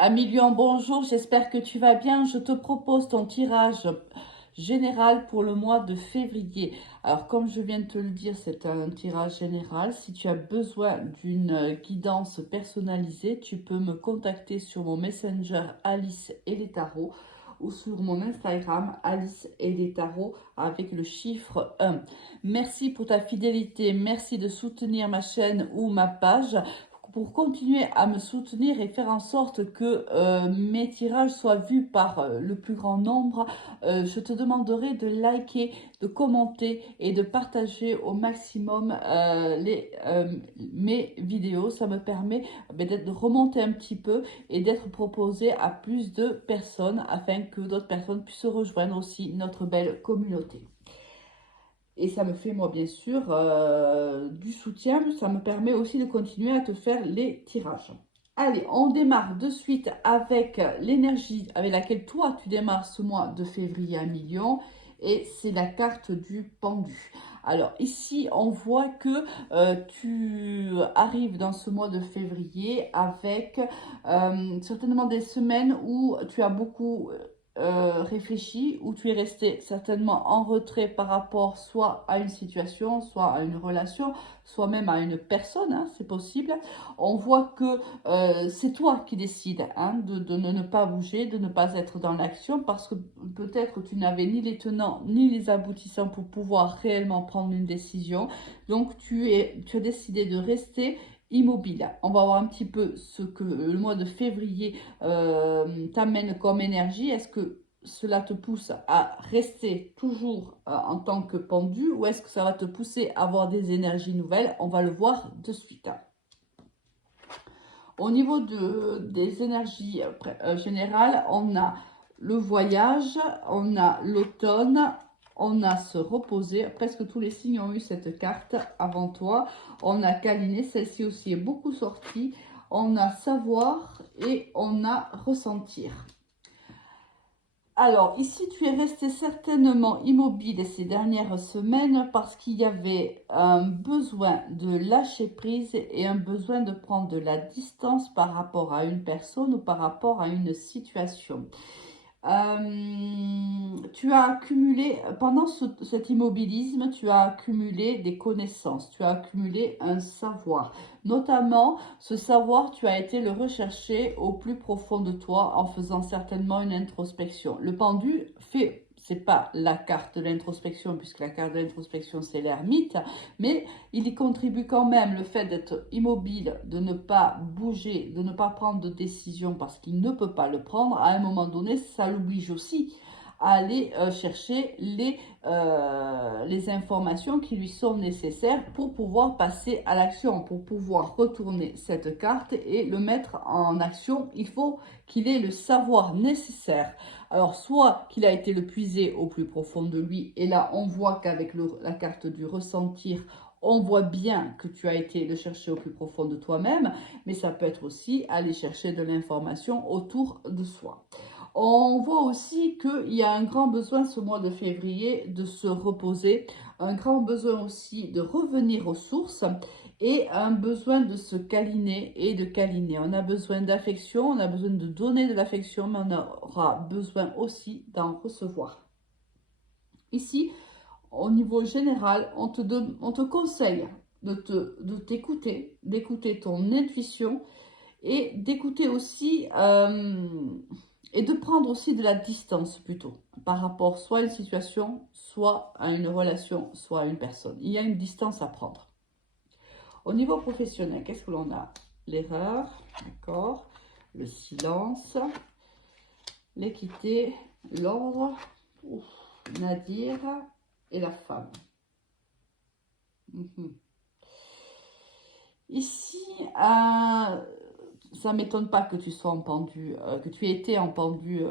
Amilion, bonjour, j'espère que tu vas bien. Je te propose ton tirage général pour le mois de février. Alors, comme je viens de te le dire, c'est un tirage général. Si tu as besoin d'une guidance personnalisée, tu peux me contacter sur mon Messenger Alice et les tarots ou sur mon Instagram Alice et les tarots avec le chiffre 1. Merci pour ta fidélité, merci de soutenir ma chaîne ou ma page pour continuer à me soutenir et faire en sorte que mes tirages soient vus par le plus grand nombre. Je te demanderai de liker, de commenter et de partager au maximum mes vidéos. Ça me permet de remonter un petit peu et d'être proposé à plus de personnes afin que d'autres personnes puissent rejoindre aussi notre belle communauté. Et ça me fait, moi, bien sûr, du soutien. Ça me permet aussi de continuer à te faire les tirages. Allez, on démarre de suite avec l'énergie avec laquelle toi, tu démarres ce mois de février à Million. Et c'est la carte du pendu. Alors ici, on voit que tu arrives dans ce mois de février avec certainement des semaines où tu as beaucoup réfléchi, où tu es resté certainement en retrait par rapport soit à une situation, soit à une relation, soit même à une personne, hein, c'est possible. On voit que c'est toi qui décides hein, de ne pas bouger, de ne pas être dans l'action, parce que peut-être tu n'avais ni les tenants ni les aboutissants pour pouvoir réellement prendre une décision. Donc tu as décidé de rester immobile. On va voir un petit peu ce que le mois de février t'amène comme énergie. Est-ce que cela te pousse à rester toujours en tant que pendu ou est-ce que ça va te pousser à avoir des énergies nouvelles? On va le voir de suite. Au niveau des énergies générales, on a le voyage, on a l'automne, on a se reposer. Presque tous les signes ont eu cette carte avant toi. On a câliné, celle-ci aussi est beaucoup sortie. On a savoir et on a ressentir. Alors, ici, tu es resté certainement immobile ces dernières semaines parce qu'il y avait un besoin de lâcher prise et un besoin de prendre de la distance par rapport à une personne ou par rapport à une situation. Tu as accumulé, pendant cet immobilisme, tu as accumulé des connaissances, tu as accumulé un savoir. Notamment, ce savoir, tu as été le rechercher au plus profond de toi en faisant certainement une introspection. Le pendu fait, c'est pas la carte de l'introspection, puisque la carte de l'introspection, c'est l'ermite, mais il y contribue quand même le fait d'être immobile, de ne pas bouger, de ne pas prendre de décision parce qu'il ne peut pas le prendre. À un moment donné, ça l'oblige aussi à aller chercher les informations qui lui sont nécessaires pour pouvoir passer à l'action, pour pouvoir retourner cette carte et le mettre en action. Il faut qu'il ait le savoir nécessaire. Alors, soit qu'il a été le puiser au plus profond de lui, et là, on voit qu'avec la carte du ressentir, on voit bien que tu as été le chercher au plus profond de toi-même, mais ça peut être aussi aller chercher de l'information autour de soi. On voit aussi qu'il y a un grand besoin ce mois de février de se reposer, un grand besoin aussi de revenir aux sources et un besoin de se câliner et de câliner. On a besoin d'affection, on a besoin de donner de l'affection, mais on aura besoin aussi d'en recevoir. Ici, au niveau général, on te conseille de t'écouter, d'écouter ton intuition et d'écouter aussi et de prendre aussi de la distance plutôt par rapport soit à une situation, soit à une relation, soit à une personne. Il y a une distance à prendre. Au niveau professionnel, qu'est-ce que l'on a? L'erreur, d'accord, le silence, l'équité, l'ordre, Nadir et la femme. Ici, ça ne m'étonne pas que tu sois en pendu, que tu aies été en pendu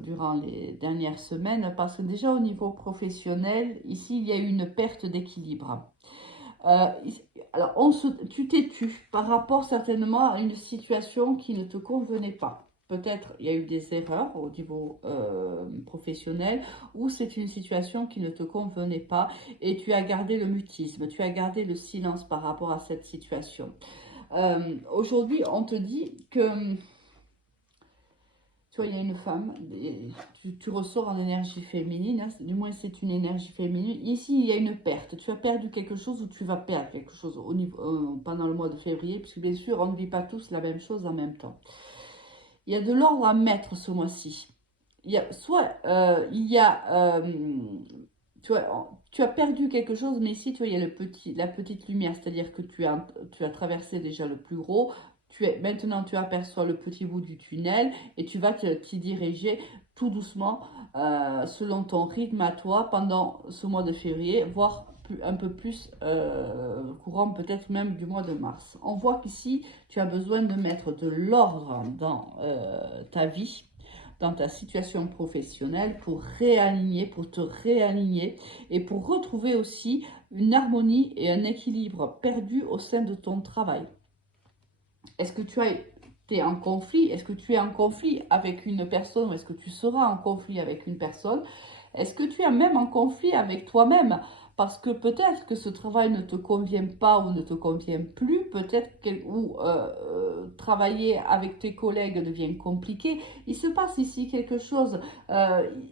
durant les dernières semaines, parce que déjà au niveau professionnel, ici, il y a eu une perte d'équilibre. Alors, tu t'es tu par rapport certainement à une situation qui ne te convenait pas. Peut-être il y a eu des erreurs au niveau professionnel ou c'est une situation qui ne te convenait pas et tu as gardé le mutisme, tu as gardé le silence par rapport à cette situation. Aujourd'hui, on te dit que Tu vois, il y a une femme, tu ressors en énergie féminine, hein, du moins c'est une énergie féminine. Ici, il y a une perte. Tu as perdu quelque chose ou tu vas perdre quelque chose au niveau, pendant le mois de février, puisque bien sûr, on ne vit pas tous la même chose en même temps. Il y a de l'ordre à mettre ce mois-ci. Il y a, soit il y a, tu as perdu quelque chose, mais ici, tu vois, il y a la petite lumière, c'est-à-dire que tu as traversé déjà le plus gros. Maintenant, tu aperçois le petit bout du tunnel et tu vas t'y diriger tout doucement, selon ton rythme à toi, pendant ce mois de février, voire un peu plus courant, peut-être même du mois de mars. On voit qu'ici, tu as besoin de mettre de l'ordre dans ta vie, dans ta situation professionnelle, pour réaligner, pour te réaligner et pour retrouver aussi une harmonie et un équilibre perdu au sein de ton travail. Est-ce que tu es en conflit? Est-ce que tu es en conflit avec une personne ou est-ce que tu seras en conflit avec une personne? Est-ce que tu es même en conflit avec toi-même? Parce que peut-être que ce travail ne te convient pas ou ne te convient plus, peut-être que travailler avec tes collègues devient compliqué. Il se passe ici quelque chose.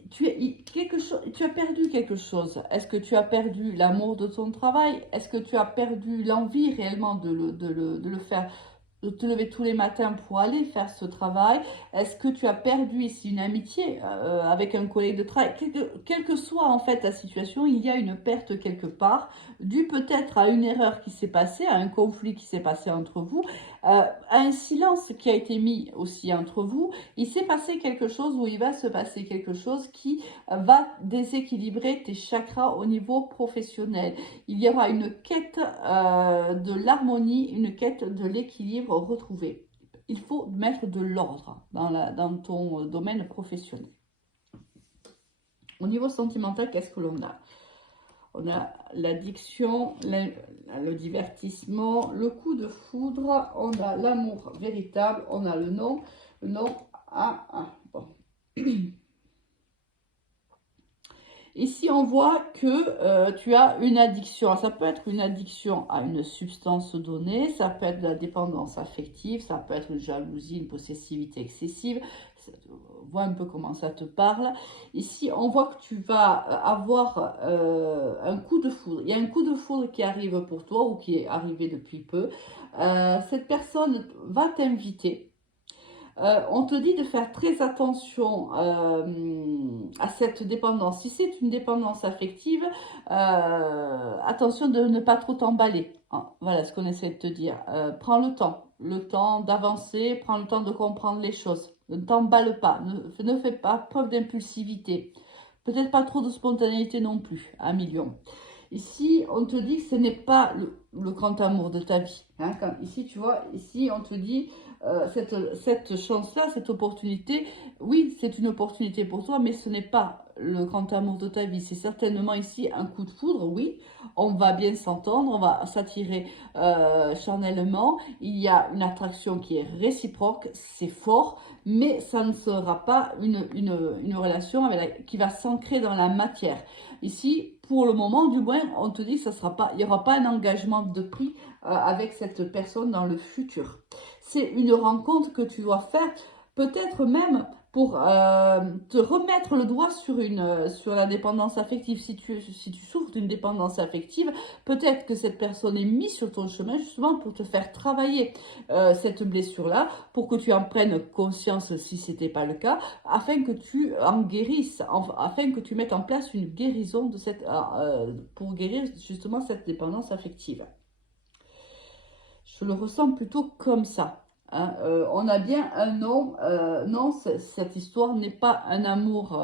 Tu as perdu quelque chose. Est-ce que tu as perdu l'amour de ton travail? Est-ce que tu as perdu l'envie réellement de le faire? De te lever tous les matins pour aller faire ce travail? Est-ce que tu as perdu ici une amitié avec un collègue de travail? Quelle que soit en fait ta situation, il y a une perte quelque part, due peut-être à une erreur qui s'est passée, à un conflit qui s'est passé entre vous, à un silence qui a été mis aussi entre vous. Il s'est passé quelque chose ou il va se passer quelque chose qui va déséquilibrer tes chakras au niveau professionnel. Il y aura une quête de l'harmonie, une quête de l'équilibre retrouvé. Il faut mettre de l'ordre dans ton domaine professionnel. Au niveau sentimental, qu'est-ce que l'on a? On a l'addiction, le divertissement, le coup de foudre, on a l'amour véritable, on a le non bon. Ici, on voit que tu as une addiction. Ça peut être une addiction à une substance donnée, ça peut être de la dépendance affective, ça peut être une jalousie, une possessivité excessive. Vois un peu comment ça te parle. Ici, on voit que tu vas avoir un coup de foudre. Il y a un coup de foudre qui arrive pour toi ou qui est arrivé depuis peu. Cette personne va t'inviter. On te dit de faire très attention à cette dépendance. Si c'est une dépendance affective, attention de ne pas trop t'emballer. Hein, voilà ce qu'on essaie de te dire. Prends le temps d'avancer, prends le temps de comprendre les choses. Ne t'emballe pas, ne fais pas preuve d'impulsivité. Peut-être pas trop de spontanéité non plus, à million. Ici, on te dit que ce n'est pas le grand amour de ta vie. Hein, ici, tu vois, ici, on te dit cette chance-là, cette opportunité, oui, c'est une opportunité pour toi, mais ce n'est pas le grand amour de ta vie. C'est certainement ici un coup de foudre, oui. On va bien s'entendre, on va s'attirer charnellement. Il y a une attraction qui est réciproque, c'est fort, mais ça ne sera pas une relation qui va s'ancrer dans la matière. Ici, pour le moment, du moins, on te dit que il n'y aura pas un engagement de prix avec cette personne dans le futur. C'est une rencontre que tu dois faire, peut-être même pour te remettre le doigt sur la dépendance affective. Si tu souffres d'une dépendance affective, peut-être que cette personne est mise sur ton chemin justement pour te faire travailler cette blessure-là, pour que tu en prennes conscience si ce n'était pas le cas, afin que tu en guérisses, afin que tu mettes en place une guérison pour guérir justement cette dépendance affective. Je le ressens plutôt comme ça. Hein. On a bien un non. Non, cette histoire n'est pas un amour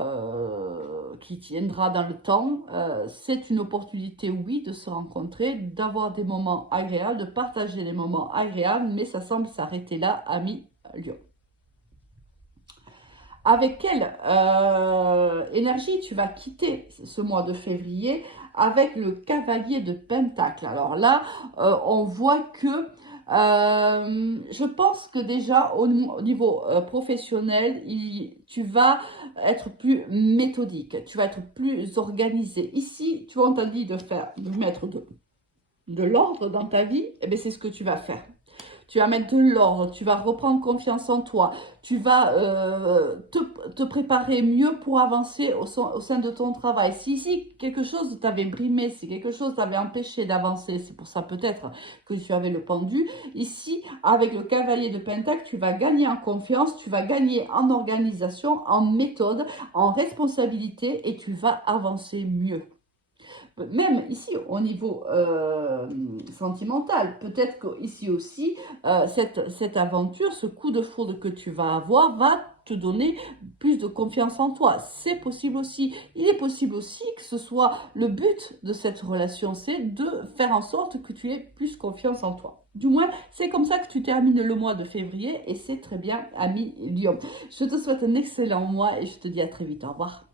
qui tiendra dans le temps. C'est une opportunité, oui, de se rencontrer, d'avoir des moments agréables, de partager des moments agréables, mais ça semble s'arrêter là, ami Lion. Avec quelle énergie tu vas quitter ce mois de février? Avec le cavalier de Pentacle. Alors là, on voit que je pense que déjà au niveau professionnel, tu vas être plus méthodique, tu vas être plus organisé. Ici, tu vois, on t'a dit de mettre de l'ordre dans ta vie, et bien c'est ce que tu vas faire. tu vas mettre de l'ordre, tu vas reprendre confiance en toi, tu vas te préparer mieux pour avancer au sein de ton travail. Si ici, quelque chose t'avait brimé, si quelque chose t'avait empêché d'avancer, c'est pour ça peut-être que tu avais le pendu. Ici, avec le cavalier de Pentacle, tu vas gagner en confiance, tu vas gagner en organisation, en méthode, en responsabilité et tu vas avancer mieux. Même ici, au niveau sentimental, peut-être qu'ici aussi, cette aventure, ce coup de foudre que tu vas avoir va te donner plus de confiance en toi. C'est possible aussi. Il est possible aussi que ce soit le but de cette relation, c'est de faire en sorte que tu aies plus confiance en toi. Du moins, c'est comme ça que tu termines le mois de février et c'est très bien, ami Lion. Je te souhaite un excellent mois et je te dis à très vite. Au revoir.